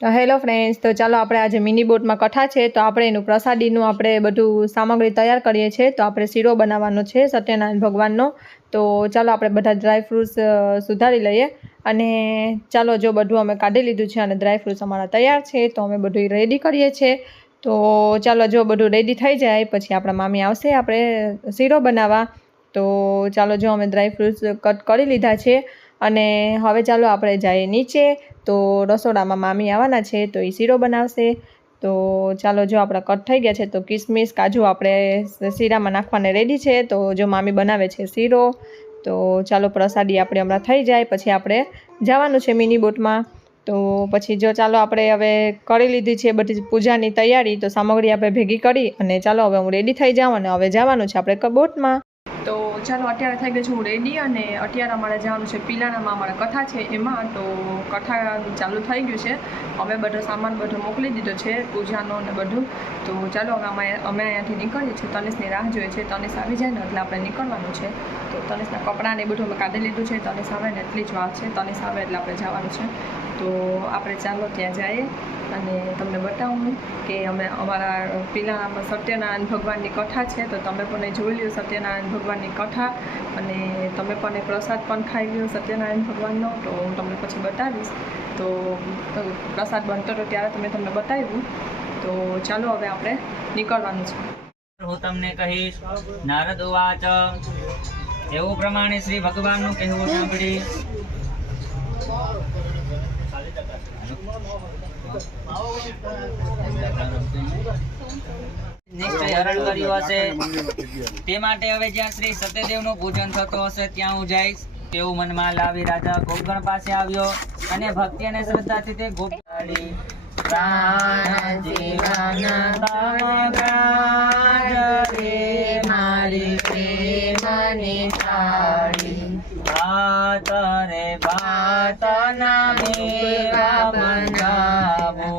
તો hello friends, તો ચાલો આપણે આજે મિની બોટમાં કથા છે તો આપણે એનું પ્રસાદીનું આપણે બધું સામગ્રી તૈયાર કરીએ છીએ। તો આપણે શીરો બનાવવાનો છે સત્યનારાયણ ભગવાનનો। તો ચાલો આપણે બધા ડ્રાયફ્રૂટ્સ સુધારી લઈએ અને ચાલો જો બધું અમે કાઢી લીધું છે અને ડ્રાયફ્રૂટ્સ અમારા તૈયાર છે તો અમે બધું રેડી કરીએ છીએ। તો ચાલો જો બધું રેડી થઈ જાય પછી આપણા મામી આવશે આપણે શીરો બનાવવા। તો ચાલો જો અમે ડ્રાયફ્રૂટ્સ કટ કરી લીધા છે અને હવે ચાલો આપણે જઈએ નીચે। તો રસોડામાં મામી આવવાના છે તો એ શીરો બનાવશે। તો ચાલો જો આપણા કટ થઈ ગયા છે તો કિસમિસ કાજુ આપણે શીરામાં નાખવાને રેડી છે। તો જો મામી બનાવે છે શીરો। તો ચાલો પ્રસાદી આપણે હમણાં થઈ જાય પછી આપણે જવાનું છે મિની બોટમાં। તો પછી જો ચાલો આપણે હવે કરી લીધી છે બધી પૂજાની તૈયારી। તો સામગ્રી આપણે ભેગી કરી અને ચાલો હવે હું રેડી થઈ જાઉં અને હવે જવાનું છે આપણે બોટમાં। તો ચાલો અત્યારે થઈ ગઈ છું હું રેડી અને અત્યારે અમારે જવાનું છે પિલાણામાં અમારે કથા છે એમાં। તો કથા ચાલુ થઈ ગયું છે, અમે બધો સામાન બધો મોકલી દીધો છે પૂજાનો ને બધું। તો ચાલો હવે અમે અહીંયાથી નીકળીએ છીએ, તનિષની રાહ જોઈએ છે, તનિષ આવી જાય ને એટલે આપણે નીકળવાનું છે। તો તનિષના કપડાં ને બધું અમે કાઢી લીધું છે, તનિષ આવે ને એટલી જ વાત છે, તનિષ આવે એટલે આપણે જવાનું છે। તો આપણે ચાલો ત્યાં જઈએ અને તમને બતાવું કે અમે અમારા પિલાણામાં સત્યનારાયણ ભગવાનની કથા છે। તો તમે પણ જોઈ લ્યો સત્યનારાયણ ભગવાનની કથા અને તમે પણ પ્રસાદ પણ ખાઈ લ્યો સત્યનારાયણ ભગવાનનો। તો હું તમને પછી બતાવીશ। તો પ્રસાદ બનતો હતો ત્યારે તમને બતાવ્યું। તો ચાલો હવે આપણે નીકળવાનું છે। હું તમને કહીશ નારદ ઉવાચ એવું પ્રમાણે શ્રી ભગવાનનું કહેવું સાંભળી નિશ્ચય હરણ કર્યું હશે, તે માટે હવે જ્યાં શ્રી સત્યદેવનું પૂજન થતું હશે ત્યાં હું જઈશ। તેવું મનમાં લાવી રાજા ગોપગણ પાસે આવ્યો અને ભક્તિ અને શ્રદ્ધાથી તે ગોપગાડી પ્રાણ જીવન મારી પ્રેમની થાળી ભાત રે ભાત ના મેવા બનાવો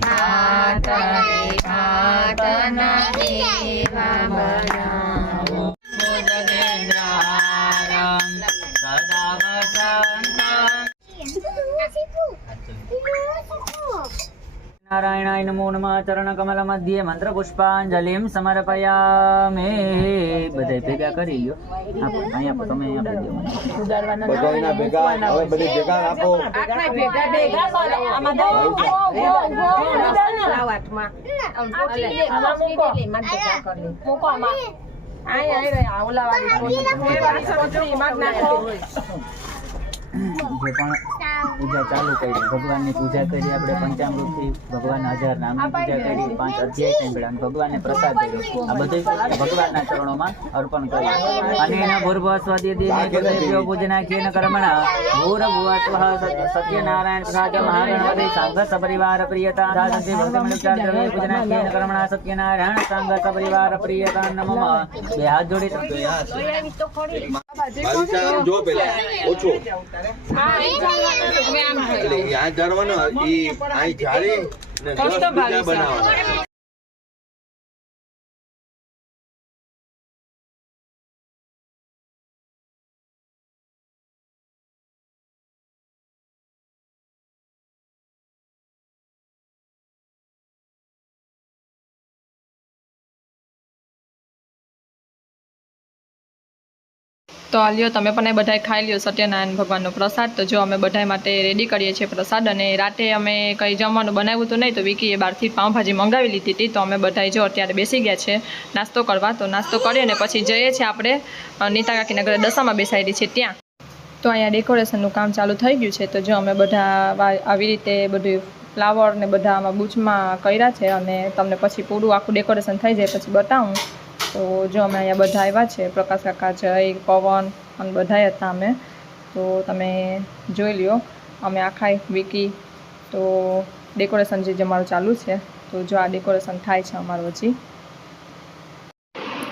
ભાત રે ભાત ના મેવા બનાવો જગેન્દ્રારમ સદા વસંતમ નારાયણાય નમો નમઃ ચરણ કમલ મધ્યે મંત્ર પુષ્પાંજલિમ સમર્પયામિ। બધાય ભેગા કરી લ્યો, આપો અહીંયા આપો, તમે અહીંયા આપી દો બધાયના ભેગા હવે બધી ભેગા આપો આટલા ભેગા આમાં દો લાવાટમાં મૂકો આમાં આય ઓલાવાળી સોચરી માં નાખો। પૂજા ચાલુ કરી, ભગવાનની પૂજા કરી, આપણે પંચામૃતથી ભગવાન 1000 નામની પૂજા કરી, 5 અધ્યાય સાંભળ્યા અને ભગવાનને પ્રસાદ કર્યો। આ બધું ભગવાનના ચરણોમાં અર્પણ કર્યું અને એના ભૂર્ભસ્વાદિદેવ પૂજનાખ્યેન કર્મણા ભૂર્ભુવસ્વઃ સત્યનારાયણ પ્રસાદ મહાગણપતિ સાંઘ સપરિવાર પ્રિયતા સાધતે ભક્તિમનુચાર દ્રવ્ય પૂજનાખ્યેન કર્મણા સત્યનારાયણ સાંઘ સપરિવાર પ્રિયતા નમઃ। બે હાથ જોડી જો પેલા ઓછો આ ધરવાનો ઈ આ જાળી ને બનાવવાનો। તો આલ્યો તમે પણ એ બધાય ખાઈ લ્યો સત્યનારાયણ ભગવાનનો પ્રસાદ। તો જો અમે બધાય માટે રેડી કરીએ છીએ પ્રસાદ અને રાતે અમે કંઈ જમવાનું બનાવ્યું તો નહીં, તો વિકીએ બહારથી પાઉંભાજી મંગાવી લીધી હતી। તો અમે બધાય જો અત્યારે બેસી ગયા છે નાસ્તો કરવા। તો નાસ્તો કરીએ ને પછી જઈએ છીએ આપણે નીતા કાકીના ઘરે દશામાં બેસાડી છે ત્યાં। તો અહીંયા ડેકોરેશનનું કામ ચાલુ થઈ ગયું છે। તો જો અમે બધા આવી રીતે બધું ફ્લાવર ને બધા આમાં બૂચમાં કર્યા છે અને તમને પછી પૂરું આખું ડેકોરેશન થઈ જાય પછી બતાવું। તો જો અમે અહીંયા બધા આવ્યા છે, પ્રકાશ કાકા, જય, પવન અને બધા હતા અમે। તો તમે જોઈ લ્યો અમે આખા વિકી। તો ડેકોરેશન જે અમારું ચાલુ છે। તો જો આ ડેકોરેશન થાય છે અમારું હજી।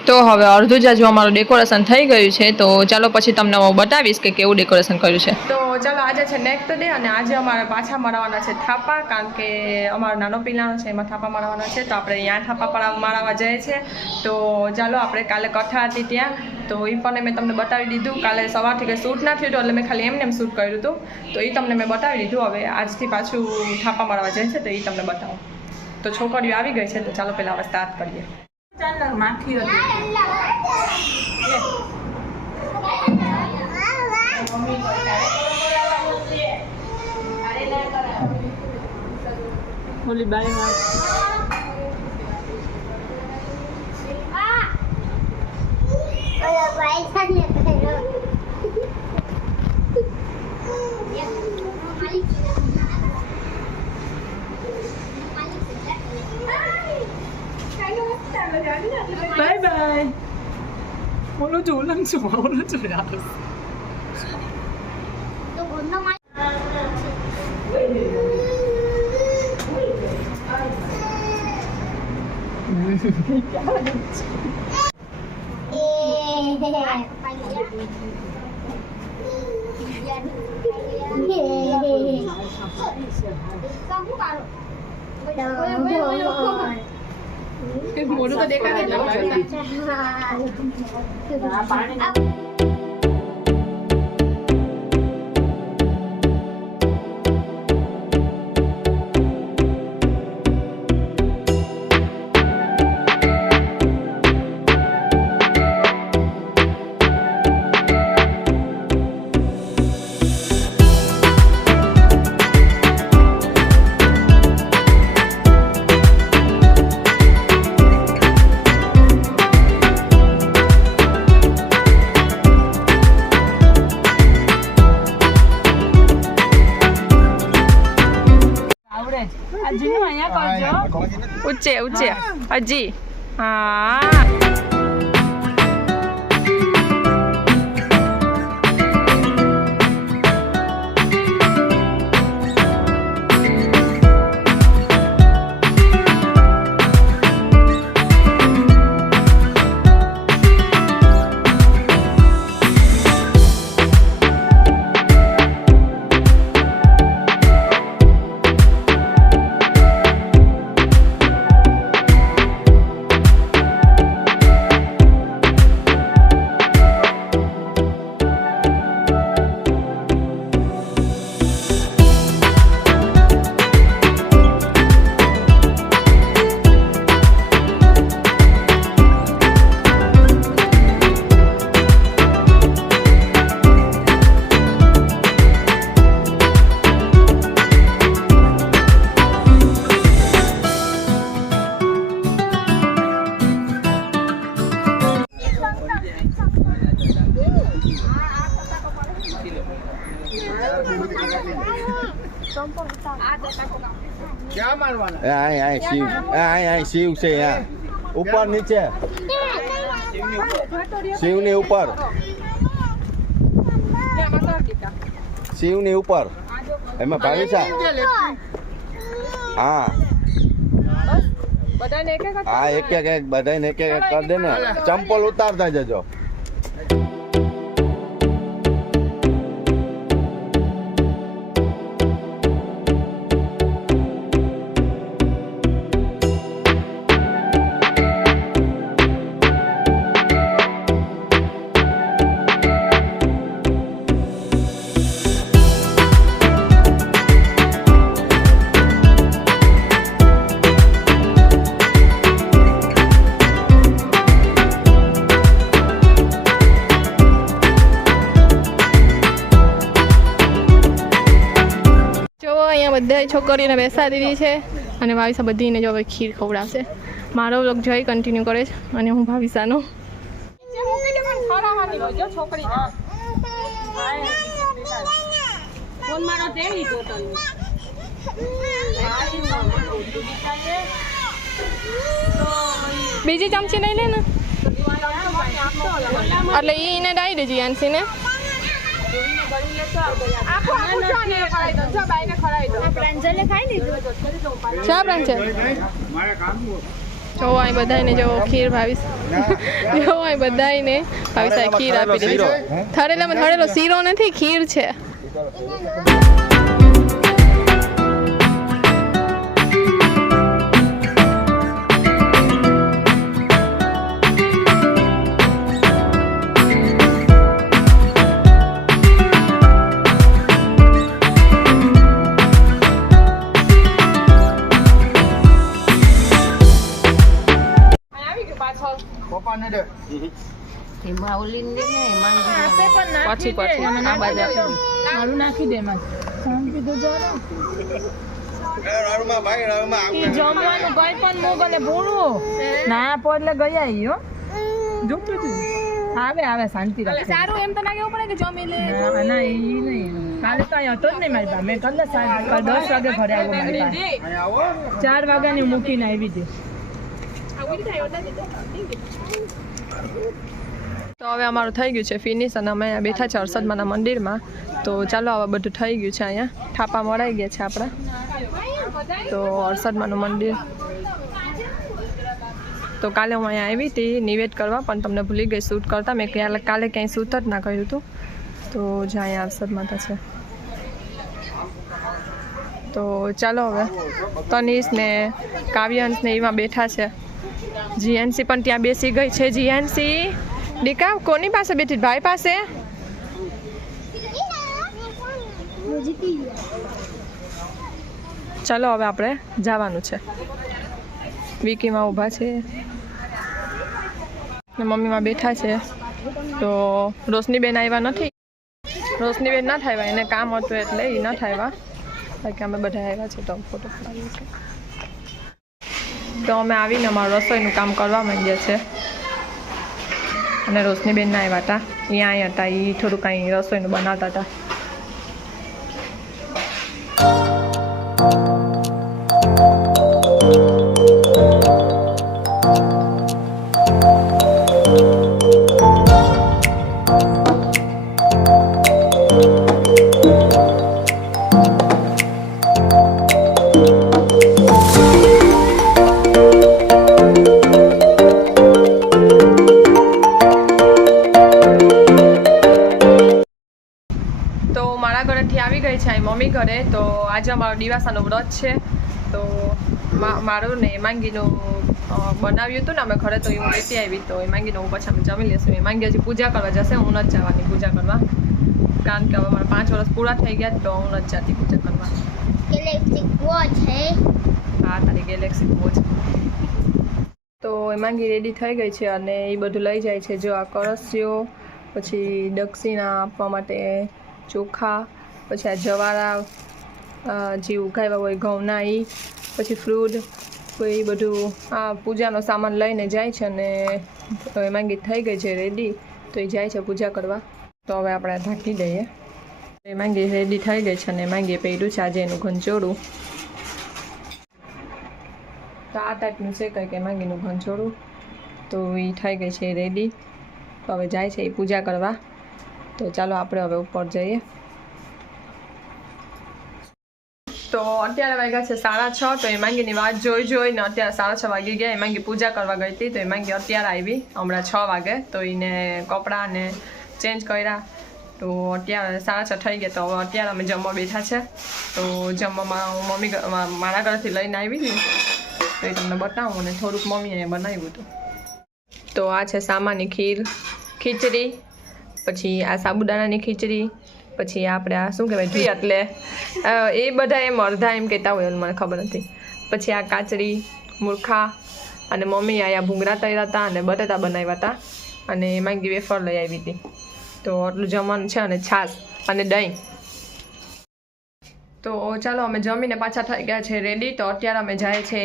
તો હવે અડધું જ હજુ અમારું ડેકોરેશન થઈ ગયું છે। તો ચાલો પછી તમને હું બતાવીશ કે કેવું ડેકોરેશન કર્યું છે। તો ચાલો આજે છે નેક્સ્ટ ડે અને આજે અમારે પાછા મારવાના છે થાપા, કારણ કે અમારો નાનો પિલાણો છે એમાં થાપા મારવાના છે। તો આપણે અહીંયા થાપા મારવા જઈએ છીએ। તો ચાલો આપણે કાલે કથા હતી ત્યાં તો એ પણ મેં તમને બતાવી દીધું. કાલે સવારથી કંઈ શૂટ ના થયું હતું એટલે મેં ખાલી એમને એમ શૂટ કર્યું હતું. તો એ તમને મેં બતાવી દીધું. હવે આજથી પાછું થાપા મારવા જાય છે તો એ તમને બતાવું. તો છોકરીઓ આવી ગઈ છે તો ચાલો પહેલાં હવે સ્ટાર્ટ કરીએ. માખી ઓલી બાઈ બાય બાય. ઓલો જો ઓલો જો યાર. મોઢું તો દેખાડે ઊંચે ઊંચે હજી. હા શિવ છે યા ઉપર નીચે શિવ ની ઉપર એમાં ભાવિસા હા હા એક એક બધાને એક એક કરી દે ને. ચંપલ ઉતારતા જજો. બધા છોકરીઓને બેસાડી દીધી છે અને ભાવિસા બધીને જો હવે ખીર ખવડાવશે. મારો વ્લોગ જોઈ કન્ટિન્યુ કરે છે અને હું ભાવિસાનો બીજી ચમચી લઈ લે ને એટલે એને ડાઈ દેજે યાન્સીને. જો આ બધાને જો ખીર ભાવીશ જો આ બધાને ભાવિસાએ ખીર આપી દીધી. થરેલામાં થરેલો શીરો નથી, ખીર છે. એમાં ઓલી ને માંગી પછી આ બાજુ આપી આલુ નાખી દે એમાં શાંતિ તો જરા જમવાનું કઈ પણ મોગલે ભૂણવું ના એટલે ગયા ઈ હો જોતું તું આવે શાંતિ રાખે સારું એમ તો ના કેવું પડે કે જમી લે ના ઈ નહીં કાલે તો અહીં હતો જ નહીં મારી પાસે મેં કદાચ 10 વાગે ઘરે આવ્યો મારી પાસે 4 વાગ્યાની મૂકીને આવી હતી તો હવે અમારું થઈ ગયું છે ફિનિશ અને અમે અહીંયા બેઠા છે હર્ષદમાના મંદિરમાં તો ચાલો હવે બધું થઈ ગયું છે અહીંયા ઠાપા મરાઈ ગયા છે આપણા તો હર્ષદમાનું મંદિર તો કાલે હું અહીંયા આવી હતી નિવેદ કરવા પણ તમને ભૂલી ગઈ શૂટ કરતા મેં કાલે ક્યાંય શૂટ જ ના કર્યું હતું તો જ્યાં અહીંયા હર્ષદ માતા છે તો ચાલો હવે તનિષ ને કાવ્યાંશ ને એમાં બેઠા છે જીએનસી પણ ત્યાં બેસી ગઈ છે જીએનસી દીકા કોની પાસે બેઠી ભાઈ પાસે ચાલો હવે આપણે જવાનું છે વિકીમાં ઊભા છે ને મમ્મીમાં બેઠા છે તો રોશનીબેન આવ્યા નથી રોશનીબેન ના થાય એને કામ હતું એટલે એ ન થાય બાકી અમે બધા આવ્યા છે તો ફોટો પડાવીએ છીએ તો અમે આવીને અમારું રસોઈનું કામ કરવા માંડીએ છીએ અને રોશનીબેન ના આવ્યા હતા અહીંયા હતા એ થોડું કાંઈ રસોઈનું બનાવતા હતા આવી ગઈ છે મમ્મી ઘરે તો આજે અમારો દિવાસાનો વ્રત છે તો મારું ને હેમાંગીનું બનાવ્યું હતું ને અમે ઘરે તો એ હું લેતી આવી તો હેમાંગીનું હું પછી અમે જમી લઈશું હેમાંગી હજી પૂજા કરવા જશે હું નથી જવાની પૂજા કરવા કારણ કે હવે મારા 5 વર્ષ પૂરા થઈ ગયા તો હું નથી જતી પૂજા કરવા હા તારી ગેલેક્સી વોચ તો હેમાંગી રેડી થઈ ગઈ છે અને એ બધું લઈ જાય છે જો આ કરસ્યો પછી દક્ષિણા આપવા માટે ચોખા પછી આ જવારા જે ઉગાવ્યા હોય ઘઉંના એ પછી ફ્રૂટ એ બધું આ પૂજાનો સામાન લઈને જાય છે અને હેમાંગી થઈ ગઈ છે રેડી તો એ જાય છે પૂજા કરવા તો હવે આપણે ઢાંકી દઈએ હેમાંગી રેડી થઈ ગઈ છે અને હેમાંગીએ પહેર્યું છે આજે એનું ઘંચોળું તો આ ટાઈપનું છે કંઈક હેમાંગીનું ઘંચોળું તો એ થઈ ગઈ છે રેડી તો હવે જાય છે એ પૂજા કરવા તો ચાલો આપણે હવે ઉપર જઈએ તો અત્યારે વાગ્યા છે 6:30 તો હેમાંગીની વાત જોઈને અત્યારે 6:30 વાગી ગયા હેમાંગી પૂજા કરવા ગઈ હતી તો હેમાંગી અત્યારે આવી હમણાં 6 વાગે તો એને કપડાં ને ચેન્જ કર્યા તો અત્યારે 6:30 થઈ ગયા તો હવે અત્યારે અમે જમવા બેઠા છે તો જમવામાં હું મમ્મી મારા ઘરેથી લઈને આવી હતી તો એ તમને બતાવું અને થોડુંક મમ્મીએ બનાવ્યું હતું તો આ છે સામાની ખીચડી પછી આ સાબુદાણાની ખીચડી પછી આપણે આ શું કહેવાય એટલે એ બધા એમ અડધા એમ કહેતા હોય મને ખબર નથી પછી આ કાચરી મૂર્ખા અને મમ્મી આયા ભૂંગળા તળ્યા હતા અને બટેટા બનાવ્યા હતા અને હેમાંગી વેફર લઈ આવી હતી તો આટલું જમવાનું છે અને છાશ અને દહીં તો ચાલો અમે જમીને પાછા થઈ ગયા છે રેડી તો અત્યારે અમે જાય છે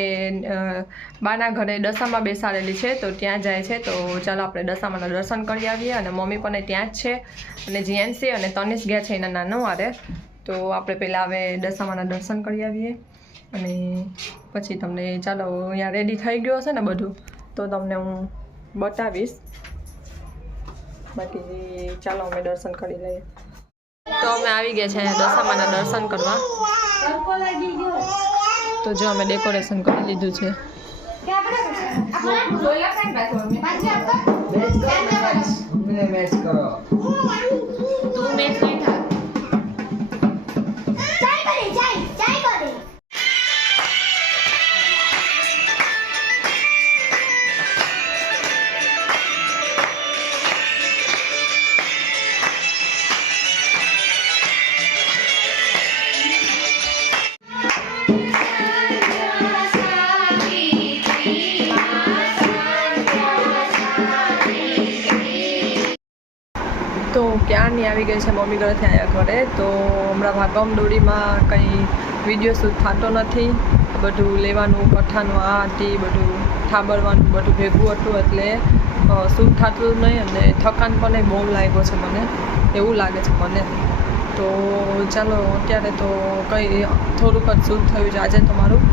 બાના ઘરે દશામાં બેસાડેલી છે તો ત્યાં જાય છે તો ચાલો આપણે દશામાના દર્શન કરી આવીએ અને મમ્મી પણ ત્યાં જ છે અને જીએનસી અને તનિષ ગયા છે એના નાનું વારે તો આપણે પહેલાં હવે દશામાના દર્શન કરી આવીએ અને પછી તમને ચાલો અહીંયા રેડી થઈ ગયો હશે ને બધું તો તમને હું બતાવીશ બાકી ચાલો અમે દર્શન કરી લઈએ તો અમે આવી ગયા છે દશામાના દર્શન કરવા તો જો અમે ડેકોરેશન કરી લીધું છે તો ક્યારની આવી ગઈ છે મમ્મી ઘરેથી આવ્યા ઘરે. તો હમણાં ભાગમ દોડીમાં કંઈ વિડીયો શૂટ થતો નથી. બધું લેવાનું કઠાનું આ હતી, બધું ઠાબરવાનું બધું ભેગું હતું, એટલે શૂટ થતું નહીં અને થકાન પણ બહુ લાગ્યો છે મને, એવું લાગે છે મને. તો ચાલો અત્યારે તો કંઈ થોડુંક જ શૂટ થયું છે આજે તમારું.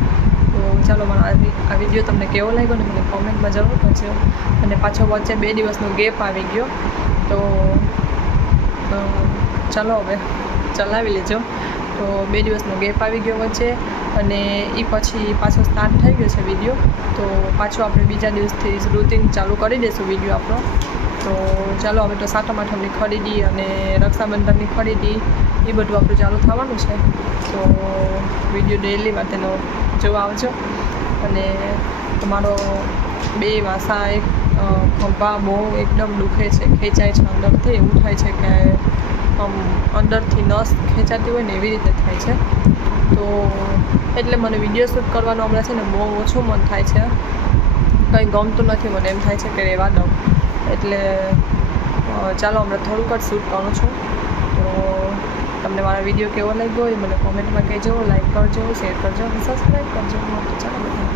તો ચાલો મારો આ વિડીયો તમને કેવો લાગ્યો ને મને કોમેન્ટમાં જરૂર કરજો. અને પાછો વચ્ચે 2 દિવસનો ગેપ આવી ગયો, તો ચાલો હવે ચલાવી લેજો. તો 2 દિવસનો ગેપ આવી ગયો વચ્ચે, અને એ પછી પાછો સ્ટાર્ટ થઈ ગયો છે વિડીયો. તો પાછો આપણે બીજા દિવસથી રૂટીન ચાલુ કરી દઈશું વિડીયો આપણો. તો ચાલો હવે તો સાતમ આઠમની ખરીદી અને રક્ષાબંધનની ખરીદી એ બધું આપણું ચાલુ થવાનું છે. તો વિડીયો ડેઈલી માટેનો જોવા આવજો. અને તમારો 2 વાસા એક ખંભા બહુ એકદમ દુખે છે, ખેંચાય છે અંદરથી, એવું થાય છે કે આમ અંદરથી નસ ખેંચાતી હોય ને એવી રીતે થાય છે. તો એટલે મને વિડીયો શૂટ કરવાનો હમણાં છે ને બહુ ઓછું મન થાય છે, કંઈ ગમતું નથી મને, એમ થાય છે કે રહેવા દઉં. એટલે ચાલો હમણાં થોડુંક જ શૂટ કરું છું. તો તમને મારા વિડીયો કેવો લાગ્યો એ મને કોમેન્ટમાં કહેજો, લાઈક કરજો, શેર કરજો અને સબસ્ક્રાઈબ કરજો. તો ચાલો બધા